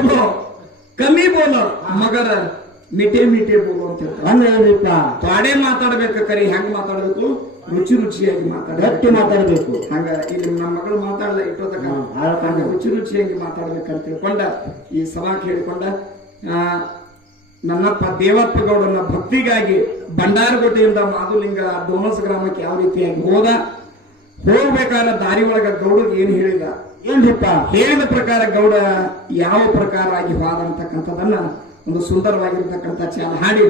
ಬೋಲೋ ಕಮ್ಮಿ ಬೋಲೋ ಮಗರ ಮಿಟೆ ಮಿಟೆ ಬೋಲೋ ಅಂತ ತಾಡೆ ಅಂದ್ರೆ ಮಾತಾಡ್ಬೇಕು ಕರಿ ಹೆಂಗ್ ಮಾತಾಡ್ಬೇಕು? ರುಚಿ ರುಚಿಯಾಗಿ ಮಾತಾಡ ಗಟ್ಟಿ ಮಾತಾಡ್ಬೇಕು. ಹಂಗ ಇಲ್ಲಿ ನಮ್ಮ ಮಗಳು ಮಾತಾಡಲ್ಲ ಇಟ್ಟೋತಕ. ಹಂಗ ರುಚಿ ರುಚಿಯಾಗಿ ಮಾತಾಡ್ಬೇಕಂತ ತಿಳ್ಕೊಂಡ ಈ ಸಭಾ ಕೇಳಿಕೊಂಡ ಆ, ನನ್ನಪ್ಪ ದೇವಪ್ಪ ಗೌಡನ ಭಕ್ತಿಗಾಗಿ ಬಂಡಾರಗೋಟೆಯಿಂದ ಮಾದುಲಿಂಗ ಡೋನಸ್ ಗ್ರಾಮಕ್ಕೆ ಯಾವ ರೀತಿಯಾಗಿ ಹೋದ ಹೋಗ್ಬೇಕಾದ ದಾರಿ ಒಳಗ ಗೌಡಗೆ ಏನ್ ಹೇಳಿದ? ಏನ್ರಿಪ್ಪ? ಹೇಳಿದ ಪ್ರಕಾರ ಗೌಡ ಯಾವ ಪ್ರಕಾರ ಆಗಿ ಹೋದ ಅಂತಕ್ಕಂಥದನ್ನ ಒಂದು ಸುಂದರವಾಗಿರ್ತಕ್ಕಂಥ ಚಾಲ ಹಾಡಿ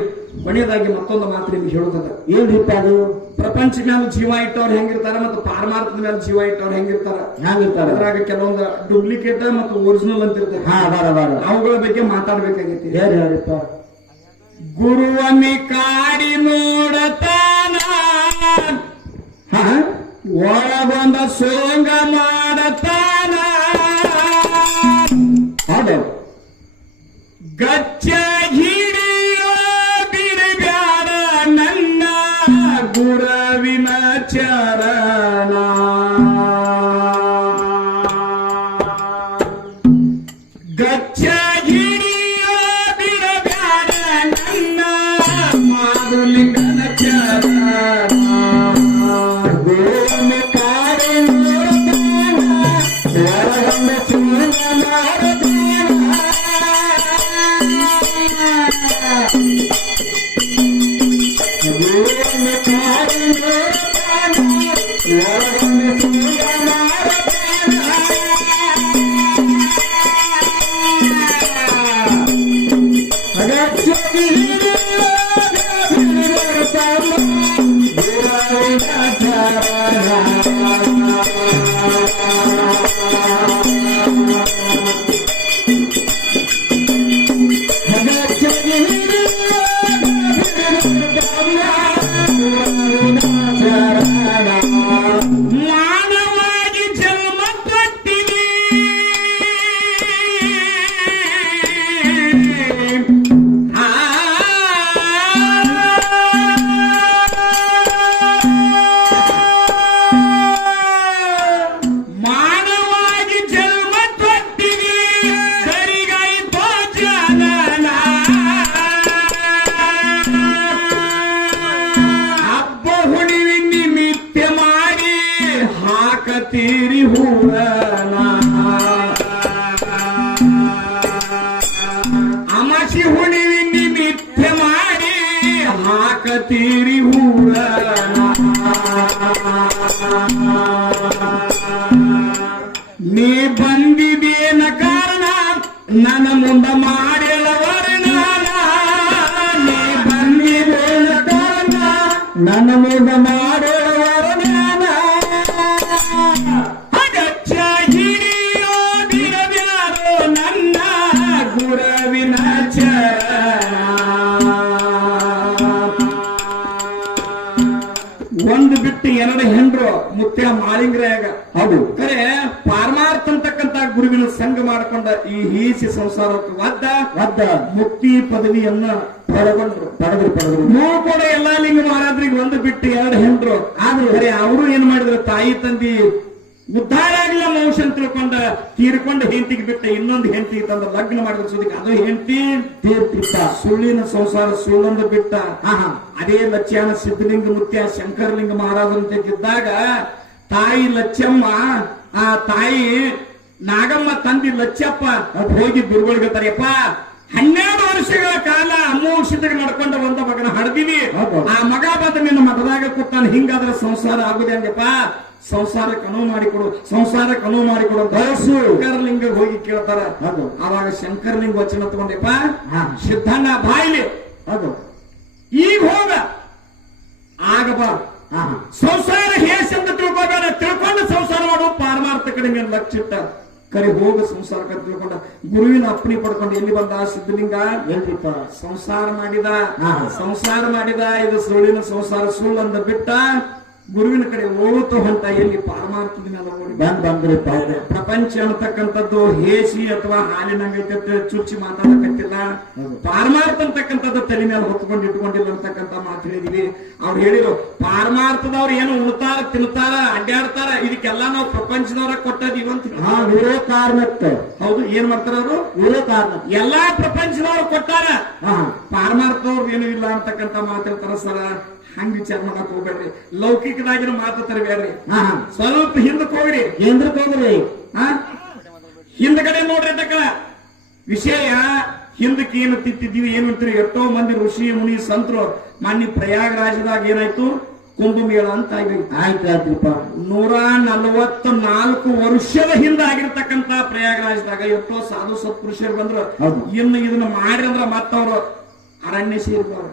ಕೊನೆಯದಾಗಿ ಮತ್ತೊಂದು ಮಾತು ನಿಮ್ಗೆ ಹೇಳುತ್ತದ ಏನ್ರಿಪ್ಪ ಅದು? ಪ್ರಪಂಚ ಮೇಲೆ ಜೀವ ಇಟ್ಟವ್ರು ಹೆಂಗಿರ್ತಾರ ಮತ್ತು ಪಾರಮಾರ್ಥದ ಮೇಲೆ ಜೀವ ಇಟ್ಟವ್ರು ಹೆಂಗಿರ್ತಾರ? ಹೆಂಗಿರ್ತಾರ? ಅದ್ರಾಗ ಕೆಲವೊಂದು ಡೂಪ್ಲಿಕೇಟ್ ಮತ್ತು ಒರಿಜಿನಲ್ ಅಂತ ಇರ್ತದೆ ಹಾ ಬಾರ ಬಾರ ಅವುಗಳ ಬಗ್ಗೆ ಮಾತಾಡ್ಬೇಕಾಗೈತಿ. ಹೇಳಿ ಹೇಳ್ರಿಪ್ಪ ಗುರುವಮಿ ಕಾಡಿ ನೋಡತಾನ. ಹಾ. ಒಳಗೊಂದ ಸೋಂಗ ಮಾಡತಾನ. ಹೌದು ಗಚ್ಚ ಅಮಸಿ ಹುಣಿವಿ ನಿಮಿತ್ತ ಮಾಡಿ ಹಾಕತೀರಿ ಹೂರನ ಗುರುವಿನ ಸಂಘ ಮಾಡಿಕೊಂಡ ಈ ಹೀಸಿ ಸಂಸಾರಕ್ಕೆ ಒದ್ದ ಒದ್ದ ಮುಕ್ತಿ ಪದವಿಯನ್ನ ಪಡೆಗೊಂಡ್ರು. ಪಡೆದ್ರು ಪಡೆದ್ರು. ನೀವು ಕೂಡ ಎಲ್ಲಾ ಲಿಂಗ ಮಹಾರಾಜರಿಗೆ ಒಂದು ಬಿಟ್ಟು ಎರಡು ಹೆಂಡ್ರು. ಆದ್ರೂ ಅವರು ಏನ್ ಮಾಡಿದ್ರು? ತಾಯಿ ತಂದಿ ಉದ್ಧಾರ ಆಗಿಲ್ಲ ಮನುಷ್ಯ ತಿಳ್ಕೊಂಡ ತೀರ್ಕೊಂಡ ಹೆಂಡತಿಗೆ ಬಿಟ್ಟ ಇನ್ನೊಂದು ಹೆಂಡತಿ ತಂದ ಲಗ್ನ ಮಾಡಿದ್ರು ಸೋದಕ್ಕೆ ಅದು ಹೆಂಡತಿ? ತೀರ್ಪಿಟ್ಟ. ಸುಳ್ಳಿನ ಸಂಸಾರ ಸುಳ್ಳೊಂದು ಬಿಟ್ಟ. ಹಾ ಹಾ. ಅದೇ ಲಕ್ಷ್ಯಾನ ಸಿದ್ಧಲಿಂಗ ಮುತ್ಯ ಶಂಕರಲಿಂಗ ಮಹಾರಾಜರಂತ ಇದ್ದಾಗ ತಾಯಿ ಲಚ್ಚಮ್ಮ ಆ ತಾಯಿ ನಾಗಮ್ಮ ತಂದಿ ಲಚ್ಚಪ್ಪ ಹೋಗಿ ಗುರುಗಳಿಗತ್ತಾರೆಯಪ್ಪ ಹನ್ನೆರಡು ವರ್ಷಗಳ ಕಾಲ ಅಮೋಷಿತಗೆ ನಡ್ಕೊಂಡ ಒಂದ ಮಗನ ಹಡ್ದಿವಿ. ಆ ಮಗ ಬಂದ ನಿನ್ನ ಮಠದಾಗ ಕೂತಾನ ಹಿಂಗಾದ್ರೆ ಸಂಸಾರ ಆಗುದೆ ಅಂದಪ್ಪ ಸಂಸಾರಕ್ಕೆ ಅನುವು ಮಾಡಿಕೊಡು ಸಂಸಾರಕ್ಕೆ ಅನುವು ಮಾಡಿಕೊಡು ದಯಸು. ಶಂಕರಲಿಂಗ ಹೋಗಿ ಕೇಳ್ತಾರ. ಅವಾಗ ಶಂಕರಲಿಂಗ ವಚನ ತಗೊಂಡೆಪ್ಪ. ಸಿದ್ಧಣ್ಣ ಬಾಯಿಲಿ ಅದು ಈಗ ಹೋಗ ಆಗ ಬಾ ಸಂಸಾರ ಹೇಸಂತ ಅಂತ ತಿಳ್ಕೊಬೇಡ ತಿಳ್ಕೊಂಡು ಸಂಸಾರ ಮಾಡು ಪಾರಮಾರ್ಥ ಕಡೆ ಮೇಲೆ ಲಕ್ಷ್ಯ ಇಟ್ಟ ಕರೆ ಹೋಗ ಸಂಸಾರ ಕರೆ ತಿಳ್ಕೊಂಡ ಗುರುವಿನ ಅಪ್ಪಣೆ ಪಡ್ಕೊಂಡು ಎಲ್ಲಿ ಬಂದ ಸಿದ್ಧಲಿಂಗ? ಎಲ್ಲಿಪ್ಪ? ಸಂಸಾರ ಮಾಡಿದ. ಸಂಸಾರ ಮಾಡಿದ ಇದು ಸುಳ್ಳಿನ ಸಂಸಾರ ಸುಳ್ಳು ಅಂದ ಬಿಟ್ಟ ಗುರುವಿನ ಕಡೆ ಓತ ಹೊಂಟ ಎಲ್ಲಿ ಪಾರಮಾರ್ಥದ ಮೇಲೆ ಓಡಿ ಬಂದ್ ಬಂದ್ರಿಪ್ಪ ಪ್ರಪಂಚ ಅಂತಕ್ಕಂಥದ್ದು ಹೇಸಿ ಅಥವಾ ಹಾಲಿನಂಗೈತೆ ಚುಚ್ಚಿ ಮಾತಾಡಕತ್ತಿಲ್ಲ. ಪಾರಮಾರ್ಥ ಅಂತಕ್ಕಂಥದ್ದು ತಲೆ ಮೇಲೆ ಹೊತ್ಕೊಂಡು ಇಟ್ಕೊಂಡಿಲ್ಲ ಅಂತಕ್ಕಂಥ ಮಾತು ಹೇಳಿದೀವಿ. ಅವ್ರು ಹೇಳಿದ್ರು ಪಾರಮಾರ್ಥದವ್ರು ಏನು ಉಣ್ತಾರ ತಿನ್ತಾರ ಅಡ್ಡಾಡ್ತಾರ ಇದಕ್ಕೆಲ್ಲ ನಾವು ಪ್ರಪಂಚದವ್ರ ಕೊಟ್ಟದೀವಿ ಅಂತ ಹಾ ಕಾರಣಕ್ಕ. ಹೌದು ಏನ್ ಮಾಡ್ತಾರ ಅವರು? ಕಾರಣ ಎಲ್ಲಾ ಪ್ರಪಂಚದವ್ರು ಕೊಟ್ಟಾರ. ಹಾ. ಪಾರಮಾರ್ಥದವ್ರು ಏನು ಇಲ್ಲ ಅಂತಕ್ಕಂಥ ಮಾತಾಡ್ತಾರ ಸರ. ಹಂಗ ವಿಚಾರ ಮಾಡಕ್ ಹೋಗ್ಬೇಡ್ರಿ. ಲೌಕಿಕದಾಗಿನ ಮಾತು ತರಬೇಡ್ರಿ ಸ್ವಲ್ಪ ಹಿಂದಕ್ಕೆ ಹೋಗ್ರಿ. ಹಿಂದಕ್ಕೆ ಹೋಗ್ರಿ? ಹಿಂದ್ಗಡೆ ನೋಡ್ರಿ ತಕ್ಕ. ವಿಷಯ ಹಿಂದಕ್ಕೆ ಏನು ತಿತ್ತಿದ್ದೀವಿ ಏನು ಅಂತೀರಿ? ಎಷ್ಟೋ ಮಂದಿ ಋಷಿ ಮುನಿ ಸಂತರು ಮಾನ್ಯ ಪ್ರಯಾಗರಾಜದಾಗ ಏನಾಯ್ತು? ಕುಂಭಮೇಳ ಅಂತ ಆಗೈತಿ ಆಯ್ತು ನೂರ ನಲವತ್ತ ನಾಲ್ಕು ವರ್ಷದ ಹಿಂದೆ ಆಗಿರ್ತಕ್ಕಂತ ಪ್ರಯಾಗರಾಜದಾಗ ಎಷ್ಟೋ ಸಾಧು ಸತ್ಪುರುಷರು ಬಂದ್ರು. ಇನ್ನು ಇದನ್ನ ಮಾಡಿರಂದ್ರ ಮತ್ತವ್ರು ಅರಣ್ಯ ಸೇರಿದವ್ರು.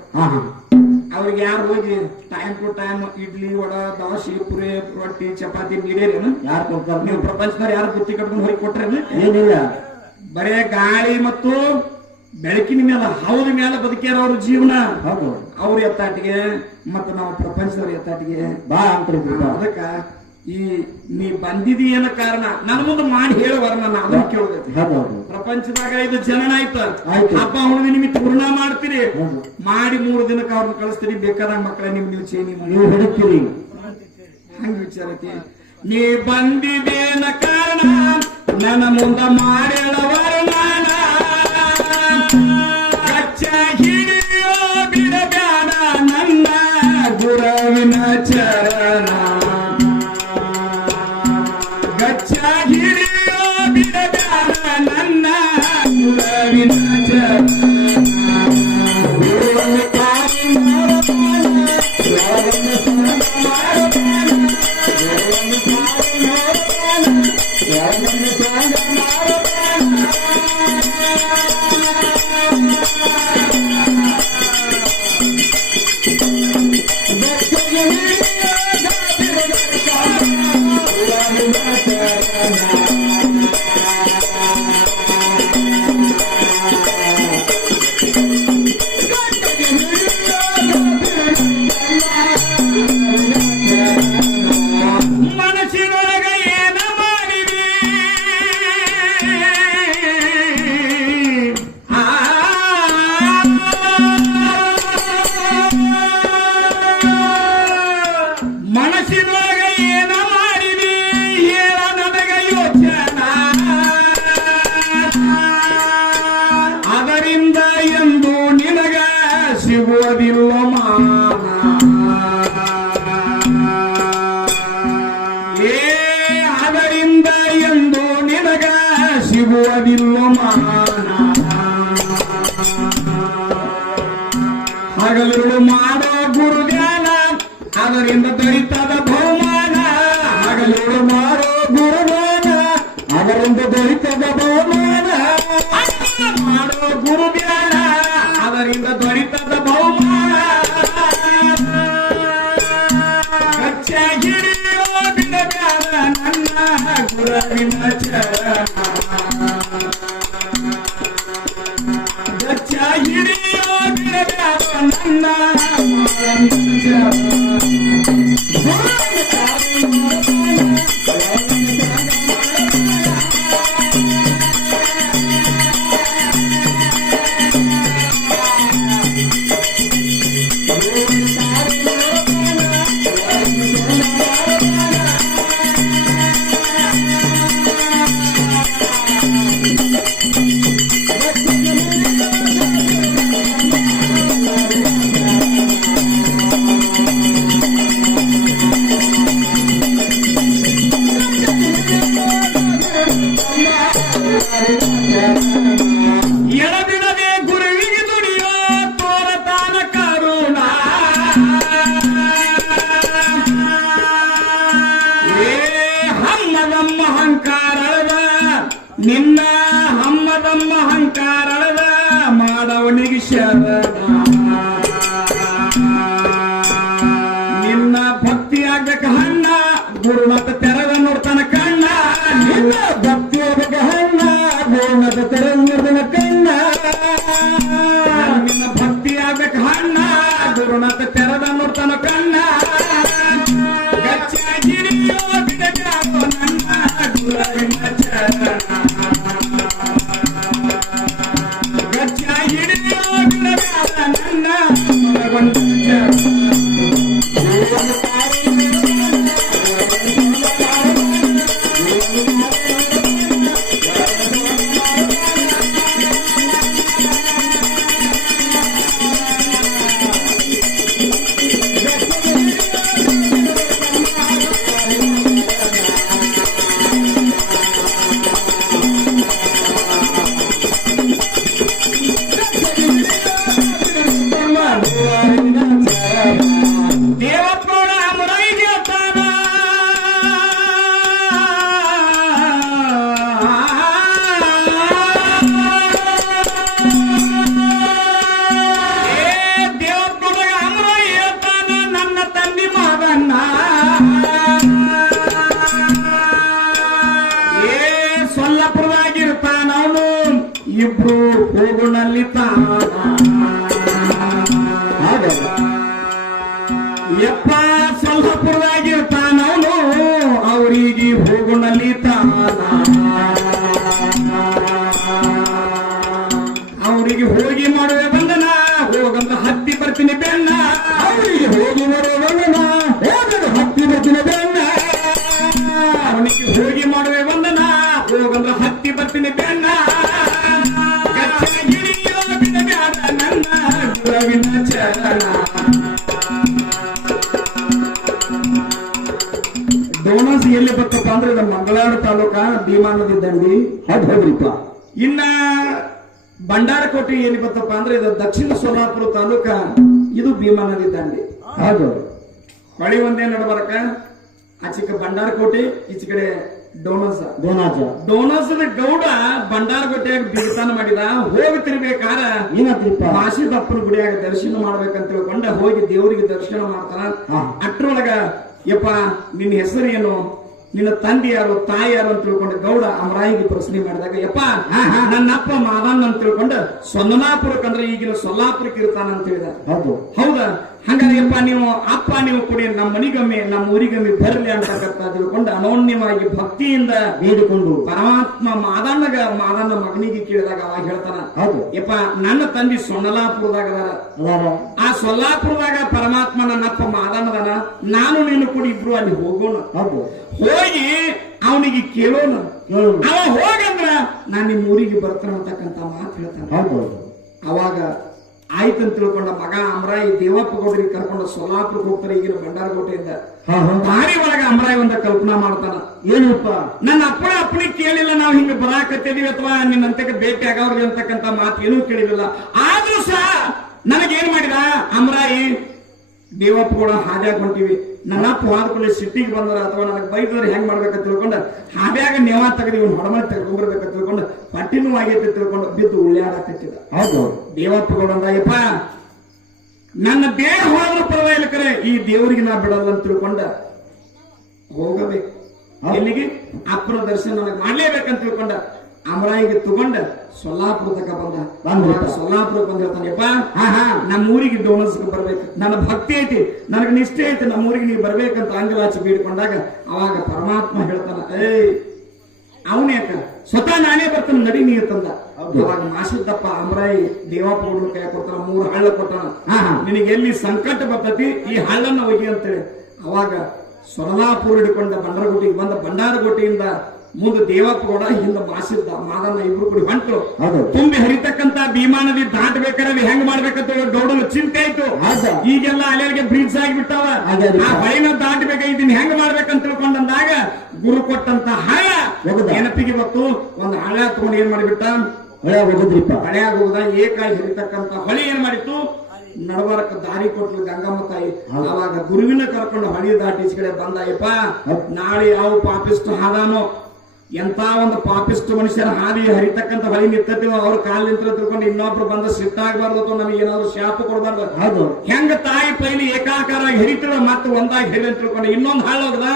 ಅವ್ರಿಗೆ ಯಾರು ಹೋಗಿ time to time idli vada dosa Puri ರೊಟ್ಟಿ ಚಪಾತಿ ನೀಡೇರೇನು ಯಾರು ಕೊಡ್ತಾರೆ? ನೀವು ಪ್ರಪಂಚದವ್ರು ಯಾರು ಬುತ್ತಿ ಕಟ್ಕೊಂಡು ಹೋಗಿ ಕೊಟ್ರೇನು ಏನಿಲ್ಲ. ಬರೇ ಗಾಳಿ ಮತ್ತು ಬೆಳಕಿನ ಮೇಲೆ ಹೌದ ಮೇಲೆ ಬದುಕ್ಯಾರ ಅವ್ರ ಜೀವನ. ಹೌದು. ಅವ್ರ ಎತ್ತಾಟಿಗೆ ಮತ್ತು ನಾವು ಪ್ರಪಂಚದವ್ರ ಎತ್ತಾಟಿಗೆ. ಬಾ ಅಂತ ಅದಕ್ಕ ಈ ನೀ ಬಂದಿದಿ ಏನ ಕಾರಣ? ನನ್ನ ಮುಂದೆ ಮಾಡಿ ಹೇಳುವರ ನನ್ನ ಅದನ್ನ ಹೌದು. ಪ್ರಪಂಚದಾಗ ಇದು ಜನನ ಆಯ್ತ. ಹಬ್ಬ ಹುಣ್ಣಿಮೆ ನಿಮಿತ್ತ ಪೂರ್ಣ ಮಾಡ್ತೀರಿ. ಮಾಡಿ ಮೂರು ದಿನಕ್ಕೆ ಅವ್ರನ್ನ ಕಳಿಸ್ತೀರಿ. ಬೇಕಾದಾಗ ಮಕ್ಕಳ ನಿಮ್ ನೀವು ಚೇನಿ ನೀವು ಹಿಡಿತೀರಿ. ಹಂಗ ವಿಚಾರಕ್ಕೆ ನೀ ಬಂದಿದೇನ ಕಾರಣ? ನನ್ನ ಮುಂದ ಮಾಡಿ ನಾನ Gritada, Thank you. ಹತ್ತಿ ಬರ್ತೀನಿ ಬೆನ್ನ. ಅವರಿಗೆ ಹೋಗಿ ಬರೋದನ್ನ ಹೋಗಲು ಹತ್ತಿ ಬರ್ತೀನಿ ಬೆನ್ನ. ಅವನಿಗೆ ಹೋಗಿ ಮಾಡುವೆ ಬಂದನ ಹೋಗಂದ್ರ ಹತ್ತಿ ಬರ್ತೀನಿ ಬೆನ್ನ. ನನ್ನ ಗುರುವಿನ ಚರಣ. ಡೋನಸ್ ಎಲ್ಲಿ ಬರ್ತಪ್ಪ ಅಂದ್ರೆ ನಮ್ಮ ಮಂಗಳಾಡು ತಾಲೂಕ ಭೀಮಾ ನದಿ ದಂಡಿ. ಹೌದು. ಹೌದ್ರಿಪ್ಪ. ಇನ್ನ ಬಂಡಾರಕೋಟೆ ಎಲ್ಲಿ ಬರ್ತಪ್ಪ ಅಂದ್ರೆ ಇದು ದಕ್ಷಿಣ ಸೋಲಾಪುರ ತಾಲೂಕ ಇದು ಭೀಮಾ ನದಿ ದಂಡೆ. ಹೌದು ಹೊಳಿ ಒಂದೇ ನಡ್ಬರಕ ಆಚಿಕ ಬಂಡಾರಕೋಟೆ ಈಚೆ ಕಡೆ ಡೋನಸ್ ಡೋನಾಜ ಡೋನಸದ ಗೌಡ ಬಂಡಾರಕೋಟೆಯಾಗ ಬಿಡಿತಾನ ಮಾಡಿದ. ಹೋಗಿ ತಿರ್ಬೇಕಾರ ಮಾಸಿದಪ್ಪನ ಗುಡಿಯಾಗ ದರ್ಶನ ಮಾಡ್ಬೇಕಂತ ತಿಳ್ಕೊಂಡ ಹೋಗಿ ದೇವರಿಗೆ ದರ್ಶನ ಮಾಡ್ತಾನ ಹಾ. ಅಟ್ರೊಳಗ ಯಪ್ಪ ನಿನ್ನ ಹೆಸರು ಏನು ನಿನ್ನ ತಂದೆ ಯಾರು ತಾಯಿ ಯಾರು ಅಂತ ತಿಳ್ಕೊಂಡು ಗೌಡ ಅಮರಾಯಿಗೆ ಪ್ರಶ್ನೆ ಮಾಡಿದಾಗ ಯಪ್ಪ ನನ್ನ ಅಪ್ಪ ಮಾದನ್ ಅಂತ ತಿಳ್ಕೊಂಡು ಸೊನ್ನನಾಪುರಕ್ಕಂದ್ರೆ ಈಗಿನ ಸೊಲ್ಲಾಪುರಕ್ಕೆ ಇರ್ತಾನ ಅಂತ ಹೇಳಿದ. ಹೌದು. ಹೌದಾ? ಹಂಗಾದ್ರೆ ಯಪ್ಪ ನೀವು ಅಪ್ಪ ನೀವು ಕೊಡಿ ನಮ್ಮ ಮನಿಗೊಮ್ಮೆ ನಮ್ಮ ಊರಿಗೊಮ್ಮೆ ಬರಲಿ ಅಂತಕ್ಕಂಥ ತಿಳ್ಕೊಂಡು ಅನೋನ್ಯವಾಗಿ ಭಕ್ತಿಯಿಂದ ಬೇಡಿಕೊಂಡು. ಪರಮಾತ್ಮ ಮಾದಣ್ಣಗ ಮಾದಣ್ಣ ಮಗನಿಗೆ ಕೇಳಿದಾಗ ಅವಾಗ ಹೇಳ್ತಾನ ಹೌದು. ಯಪ್ಪ ನನ್ನ ತಂದೆ ಸೊನ್ನಲಾಪುರದಾಗ ಅದಾರ. ಅದಾರ. ಆ ಸೊಲ್ಲಾಪುರದಾಗ ಪರಮಾತ್ಮ ನನ್ನಪ್ಪ ಮಾದಣ್ಣದನ ನಾನು ನೀನು ಕೂಡ ಇಬ್ರು ಅಲ್ಲಿ ಹೋಗೋಣ. ಹೌದು. ಹೋಗಿ ಅವನಿಗೆ ಕೇಳೋಣ ಅವ ಹೋಗಂದ್ರ ನಾನು ನಿಮ್ಮ ಊರಿಗೆ ಬರ್ತಾನ ಅಂತಕ್ಕಂತ ಮಾತು ಹೇಳ್ತಾನೆ. ಅವಾಗ ಆಯ್ತಂತ ತಿಳ್ಕೊಂಡ ಮಗ ಅಮರಾಯಿ ದೇವಪ್ಪ ಗೌಡರಿಗೆ ಕರ್ಕೊಂಡು ಸೋಲಾಪುರ ಹೋಗ್ತಾರೆ ಈಗಿನ ಬಂಡಾರಕೋಟೆಯಿಂದ ದಾರಿ ಒಳಗ ಅಮರಾಯಿ ಒಂದ ಕಲ್ಪನಾ ಮಾಡ್ತಾನ. ಏನಪ್ಪ? ನನ್ನ ಅಪ್ಪ ಅಪ್ಪನಿಗೆ ಕೇಳಿಲ್ಲ ನಾವು ಹಿಂಗ ಬರಾಕತ್ತೀವಿ ಅಥವಾ ನಿನ್ನಂತಕ್ಕೆ ಭೇಟಿ ಆಗವ್ರಿಗೆ ಅಂತಕ್ಕಂತ ಮಾತು ಏನೂ ಕೇಳಿರಲಿಲ್ಲ. ಆದ್ರೂ ಸಹ ನನಗೇನ್ ಮಾಡಿದ? ಅಮರಾಯಿ ದೇವಪ್ಪ ಕೂಡ ಹಾದ್ಯಾಗ ಹೊಂಟಿವಿ. ನನ್ನ ಅಪ್ಪ ಹಾದ್ಕೊಳ್ಳಿ ಸಿಟ್ಟಿಗೆ ಬಂದ್ರ ಅಥವಾ ನನಗೆ ಬೈದ್ರೆ ಹೆಂಗ್ ಮಾಡ್ಬೇಕಂತ ತಿಳ್ಕೊಂಡು ಹಾದ್ಯಾಗ ನೇವ ತೆಗೆದು ಇವ್ನು ಹೊಡಮನೆ ತೆಗೆದ್ಕೊಂಡ್ಬರ್ಬೇಕಂತ ತಿಳ್ಕೊಂಡು ಪಟ್ಟಿನೂ ಆಗೈತೆ ತಿಳ್ಕೊಂಡು ಬಿದ್ದು ಉಳ್ಳ್ಯಾಡಕತ್ತಿದ ಹೌದು. ದೇವಪ್ಪ ಕೂಡ ನನ್ನ ದೇಹ ಹೋದ್ರ ಪರವಾಗಿಲ್ಲ ಕರೆ ಈ ದೇವರಿಗೆ ನಾ ಬಿಡಲ್ಲ ಅಂತ ತಿಳ್ಕೊಂಡ ಹೋಗಬೇಕು. ಅಲ್ಲಿಗೆ ಅಪ್ಪನ ದರ್ಶನ ನನಗೆ ಮಾಡ್ಲೇಬೇಕಂತ ತಿಳ್ಕೊಂಡ. ಅಮರಾಯಿಗೆ ತಗೊಂಡ ಸೊಲ್ಲಾಪುರ ತಕ ಬಂದ. ಸೊಲ್ಲಾಪುರ ಬಂದಿರ್ತಾನೆಪ್ಪ ಹಾ ಹಾ. ನಮ್ಮ ಊರಿಗೆ ಡೋನಸ್ಗೆ ಬರ್ಬೇಕು. ನನ್ನ ಭಕ್ತಿ ಐತಿ. ನನಗೆ ನಿಷ್ಠೆ ಐತಿ ನಮ್ಮ ಊರಿಗೆ ನೀವು ಬರ್ಬೇಕಂತ ಅಂಗಲಾಚಿ ಬೀಡ್ಕೊಂಡಾಗ ಅವಾಗ ಪರಮಾತ್ಮ ಹೇಳ್ತಾನ ಏಯ್ ಅವನೇಕ ಸ್ವತಃ ನಾನೇ ಬರ್ತಾನೆ ನಡಿ ನೀ ತಂದ. ಅವಾಗ ಮಾಸಿದ್ದಪ್ಪ ಅಮರಾಯಿ ದೇವಪ್ಪ ಹುಡುಗ ಕೈ ಕೊಡ್ತಾನ ಮೂರು ಹಳ್ಳ ಕೊಟ್ಟಾನ. ನಿನಗೆ ಎಲ್ಲಿ ಸಂಕಟ ಬರ್ತತಿ ಈ ಹಳ್ಳನ್ನ ಒಗಿ ಅಂತೇಳಿ. ಅವಾಗ ಸೊರಲಾಪುರ ಹಿಡ್ಕೊಂಡ ಬಂಡರಗುಟ್ಟಿಗೆ ಬಂದ ಬಂಡಾರಗುಟ್ಟಿಯಿಂದ ಮುಂದೆ ದೇವ ಕೂಡ ಹಿಂದೆ ಮಾಸಿದ್ದ ಮಾದನ್ನ ಇಬ್ರು ಕೂಡಿ ಹೊಂಟು ತುಂಬಿ ಹರಿತಕ್ಕಂತ ಭೀಮಾ ನದಿ ದಾಟಬೇಕಾದ್ರೆ ಹೆಂಗ್ ಮಾಡ್ಬೇಕಂತ ಹೇಳಿ ಗೌಡನ ಚಿಂತೆ ಆಯ್ತು. ಈಗೆಲ್ಲ ಅಲ್ಲಿಗೆ ಬ್ರಿಡ್ಜ್ ಆಗಿಬಿಟ್ಟಾವ. ಆ ದಾಟಬೇಕ ದಾಟಬೇಕಾಗಿದ್ದೀನಿ ಹೆಂಗ್ ಮಾಡ್ಬೇಕಂತ ತಿಳ್ಕೊಂಡಂದಾಗ ಗುರು ಕೊಟ್ಟಂತ ಹಳ ಹೌದಾ? ನೆನಪಿಗೆ ಬತ್ತು ಒಂದು ಹಳೆ ತಗೊಂಡು ಏನ್ ಮಾಡಿಬಿಟ್ಟ? ಹಳೆ ಹೋಗುದ್ರಿಪ್ಪ. ಹಳೆ ಹೋದ ಏಕಾಯಿ ಹರಿತಕ್ಕಂತ ಹೊಳೆ ಏನ್ ಮಾಡಿತ್ತು? ನಡವರಕ ದಾರಿ ಕೊಟ್ಲು ಗಂಗಮ್ಮ ತಾಯಿ. ಅವಾಗ ಗುರುವಿನ ಕರ್ಕೊಂಡು ಹೊಳಿ ದಾಟಿಸ್ ಕಡೆ ಬಂದ ಯಪ್ಪ ನಾಳೆ ಯಾವ ಪಾಪಿಸ್ಟ್ ಹಾದಾನೋ ಎಂತ ಒಂದು ಪಾಪಿಸ್ಟ್ ಮನುಷ್ಯರ ಹಾದಿ ಹರಿತಕ್ಕಂತ ಬಲಿ ನಿಂತತಿ ಅವ್ರ ಕಾಲ್ ನಿಂತ ತಿಳ್ಕೊಂಡು ಇನ್ನೊಬ್ರು ಬಂದ ಸಿಟ್ಟಾಗಬಾರ್ದು ಅಥವಾ ನಮಗೆ ಏನಾದ್ರು ಶಾಪ ಕೊಡಬಾರ್ದು. ಹೌದು. ಹೆಂಗ ತಾಯಿ ಪೈಲಿ ಏಕಾಕಾರ ಹರಿತಿಳ ಮತ್ತೆ ಒಂದಾಗಿ ಹೇಳಿ ಅಂತ ತಿಳ್ಕೊಂಡು ಇನ್ನೊಂದು ಹಾಳು ಹೋಗದ?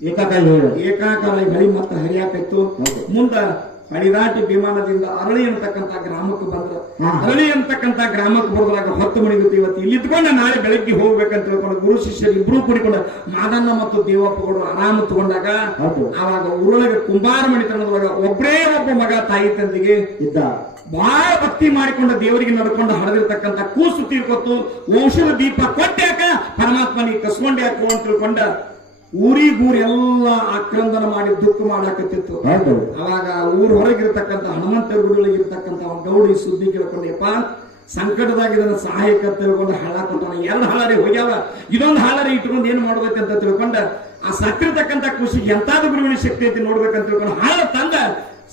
ಏಕಾಕಾರ ಬಳಿ ಮತ್ತೆ ಹರಿಯಾಕಿತ್ತು. ಮುಂದ ಹಳಿದಾಟಿ ವಿಮಾನದಿಂದ ಅರಳಿ ಅಂತಕ್ಕಂತ ಗ್ರಾಮಕ್ಕೆ ಬಂದ್ರು. ಅರಳಿ ಅಂತಕ್ಕಂತ ಗ್ರಾಮಕ್ಕೆ ಬರೋದ್ರಾಗ ಹೊತ್ತು ಮಣಿಗುತ್ತೆ ಇವತ್ತು ಇಲ್ಲಿ ಇದ್ಕೊಂಡು ನಾಳೆ ಬೆಳಗ್ಗೆ ಹೋಗ್ಬೇಕಂತ ತಿಳ್ಕೊಂಡು ಗುರು ಶಿಷ್ಯರು ಇಬ್ರು ಕೂಡಿಕೊಂಡು ಮಾದಣ್ಣ ಮತ್ತು ದೇವಪ್ಪ ಕೂಡ ಆರಾಮ ತಗೊಂಡಾಗ. ಆವಾಗ ಊರೊಳಗೆ ಕುಂಬಾರ ಮಣಿತನದೊಳಗ ಒಬ್ಬರೇ ಒಬ್ಬ ಮಗ ತಾಯಿ ತಂದಿಗೆ ಇದ್ದ ಬಹಳ ಭಕ್ತಿ ಮಾಡಿಕೊಂಡ ದೇವರಿಗೆ ನಡ್ಕೊಂಡು ಹಡದಿರ್ತಕ್ಕಂಥ ಕೂಸು ತೀರ್ಕೊತ್ತು ಔಷಧ ದೀಪ ಕೊಟ್ಟ್ಯಾಕ ಪರಮಾತ್ಮನಿಗೆ ಕಸ್ಕೊಂಡ್ಯಾಕು ಅಂತ ತಿಳ್ಕೊಂಡ ಊರಿಗೂರ್ ಎಲ್ಲ ಆಕ್ರಂದನ ಮಾಡಿ ದುಃಖ ಮಾಡಾಕತ್ತಿತ್ತು. ಅವಾಗ ಊರ್ ಹೊರಗಿರ್ತಕ್ಕಂಥ ಹನುಮಂತ ಗುಡಿಯೊಳಗಿರ್ತಕ್ಕಂಥ ಒಂದು ಗೌಡಿ ಸುದ್ದಿ ಕೇಳ್ಕೊಂಡಪ್ಪ ಸಂಕಟದಾಗ ಇದನ್ನ ಸಹಾಯಕ ತಿಳ್ಕೊಂಡು ಹಳ್ಳ ಕೊಟ್ಟಾನ ಎರಡು ಹಾಳಾರಿ ಹೋಗ್ಯಾವ. ಇದೊಂದು ಹಾಳಾರಿ ಇಟ್ಕೊಂಡು ಏನ್ ಮಾಡ್ಬೇಕಂತ ತಿಳ್ಕೊಂಡ ಆ ಸತ್ತಿರ್ತಕ್ಕಂಥ ಕೃಷಿ ಎಂತಾದ ಗುರುವಿನ ಶಕ್ತಿ ಐತಿ ನೋಡ್ಬೇಕಂತ ತಿಳ್ಕೊಂಡು ಹಾಳ ತಂದ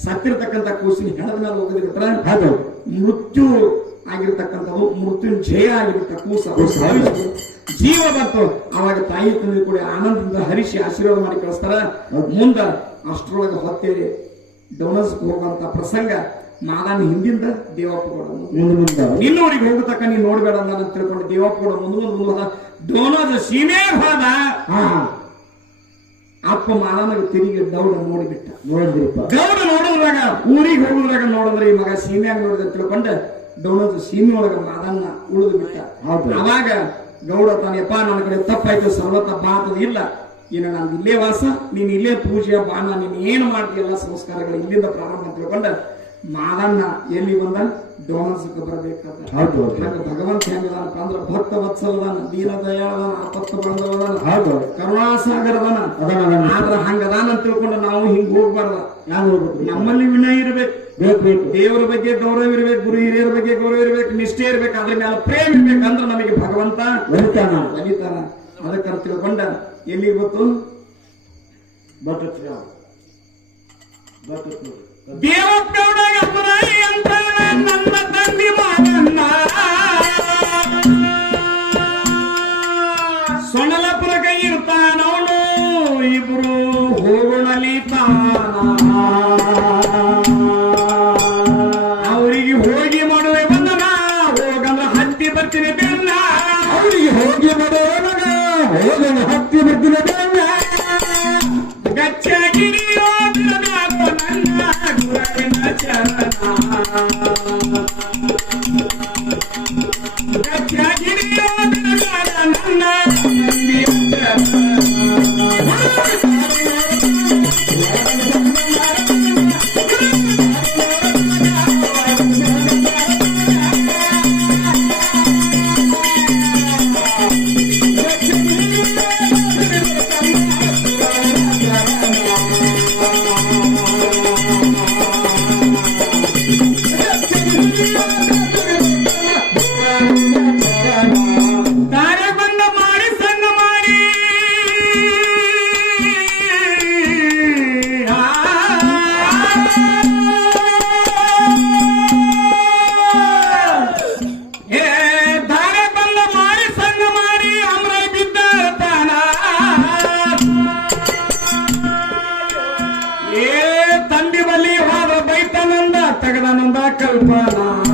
ಸತ್ತಿರ್ತಕ್ಕಂಥ ಕೃಷಿ ಹೆಣದ ಮೇಲೆ ಹೋಗದಿರ್ತಾರ ಮೃತ್ಯು ಆಗಿರ್ತಕ್ಕಂಥದ್ದು ಮೃತ್ಯುಂಜಯ ಆಗಿಬಿಟ್ಟ ಕೂಸ. ಜೀವ ಬಂತು. ಅವಾಗ ತಾಯಿ ತಂದೆ ಕೂಡ ಆನಂದದಿಂದ ಹರಿಸಿ ಆಶೀರ್ವಾದ ಮಾಡಿ ಕಳಿಸ್ತಾರ. ಮುಂದ ಅಷ್ಟ್ರೊಳಗೆ ಹೊತ್ತೇರಿ ಡೋನಸ್ ಹೋಗುವಂತ ಪ್ರಸಂಗ ನಾನು ಹಿಂದಿಂದ ದೇವಪ್ಪ ಕೂಡ ನಿನ್ನೂರಿಗೆ ಹೋಗತಕ್ಕ ನೀನ್ ನೋಡ್ಬೇಡ ಅಂತ ನಾನು ತಿಳ್ಕೊಂಡು ದೇವಪ್ಪ ಕೂಡ ಮುಂದೆ ಮುಂದೆ ಹೋದ. ಡೋನಸ್ ಸೀಮೆ ಹೋದ. ಅಪ್ಪ ಮಾನನಿಗೆ ತಿರುಗಿ ದೌಡ ನೋಡಿಬಿಟ್ಟ. ನೋಡಿದ್ರಿಪ್ಪ. ಗೌಡ ನೋಡಿದ್ರಾಗ ಊರಿಗೆ ಹೋಗುದ್ರಾಗ ನೋಡಿದ್ರೆ ಈ ಮಗ ಸೀಮ್ಯಾಗ ನೋಡಿದ್ರೆ ತಿಳ್ಕೊಂಡ ಡೌನದ ಸೀಮೆ ಒಳಗೆ ಮಾದನ್ನ ಉಳಿದು ಬಿಟ್ಟ. ಅವಾಗ ಗೌಡ ತಾನಪ್ಪ ನನ್ನ ಕಡೆ ತಪ್ಪಾಯ್ತು ಸರ್ವತ ಬಾತದ ಇಲ್ಲ ಇನ್ನು ನಾನು ಇಲ್ಲೇ ವಾಸ ನೀನು ಇಲ್ಲೇ ಪೂಜೆ ಬಾಣ ನೀನು ಏನು ಮಾಡ್ತೀಯಲ್ಲ ಸಂಸ್ಕಾರಗಳು ಇಲ್ಲಿಂದ ಪ್ರಾರಂಭ ಅಂತ ತಿಳ್ಕೊಂಡ ಮಾದನ್ನ ಎಲ್ಲಿ ಬಂದ ಡೋನಸಕ್ಕೆ ಬರಬೇಕಾದ ಭಗವಂತ ಹೆಂಗದಾನಪ್ಪ ಅಂದ್ರ ಭಕ್ತ ವತ್ಸಲದಾನ ದೀನ ದಯಾಳದಾನ ಆಪತ್ತ ಬಂದವದಾನ ಹೌದು ಕರುಣಾಸಾಗರದಾನ ಅದಾನ ಆದ್ರ ಹಂಗದಾನ ಅಂತ ತಿಳ್ಕೊಂಡು ನಾವು ಹಿಂಗ್ ಹೋಗ್ಬಾರ್ದ. ನಮ್ಮಲ್ಲಿ ವಿನಯ ಇರ್ಬೇಕು. ಬೇಕು ಬೇಕು. ದೇವರ ಬಗ್ಗೆ ಗೌರವ ಇರ್ಬೇಕು ಗುರು ಹಿರಿಯರ ಬಗ್ಗೆ ಗೌರವ ಇರ್ಬೇಕು ನಿಷ್ಠೆ ಇರ್ಬೇಕು ಅದ್ರ ಮೇಲೆ ಪ್ರೇಮ ಇರ್ಬೇಕು ಅಂದ್ರೆ ನಮಗೆ ಭಗವಂತ ಬಲಿತಾನ. ಬಲಿತಾನ. ಅದಕ್ಕೆ ತಿಳ್ಕೊಂಡ ಎಲ್ಲಿ ಗೊತ್ತು? ಬಟ್ ಬಟ್ ದೇವಗೌಡ ಕೈ ಅಂತ ಇಬ್ರು ಹೋಗೋಣ ಲೀತಾ ಇರ್ತಾನವನು ಕಲ್ಪನಾ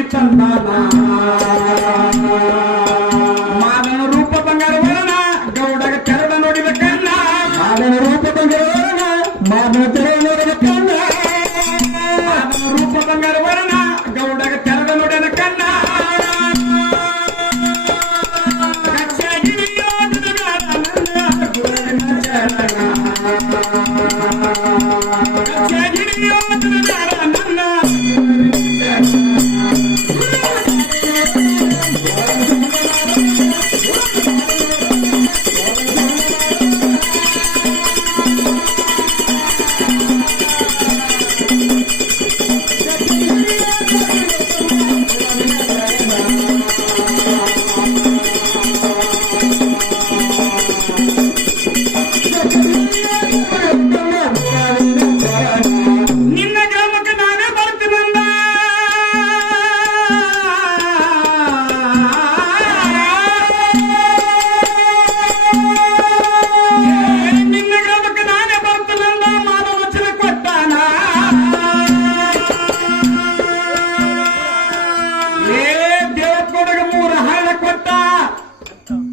ತಂದಿ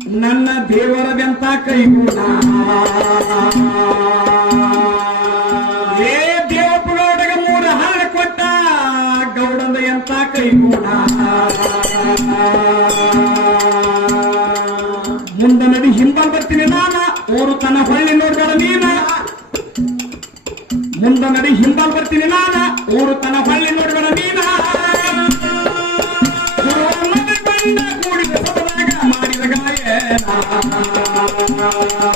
ನನ್ನ ದೇವರದೆಂತ ಕೈಗೂಡ ಏ ದೇವಪ್ಪಗೌಡಗ ಮೂರ ಹಾರ ಕೊಟ್ಟ, ಗೌಡಂದ ಎಂತ ಕೈಗೂಡ ಮುಂದ ನಡಿ ಹಿಂಬಲ್ ಬರ್ತೀನಿ ನಾನ, ಊರು ತನ್ನ ಹೊಳ್ಳಿ ನೋಡ್ಬೇಡ ನೀನ. ಮುಂದ ನಡಿ ಹಿಂಬಲ್ ಬರ್ತೀನಿ ನಾನ ಓರು ತನ್ನ ಹೊಳ್ಳಿ ನೋಡ್ಬೇಡ ನೀನ. ಗುರುವಮ್ಮನ ಗಂಡ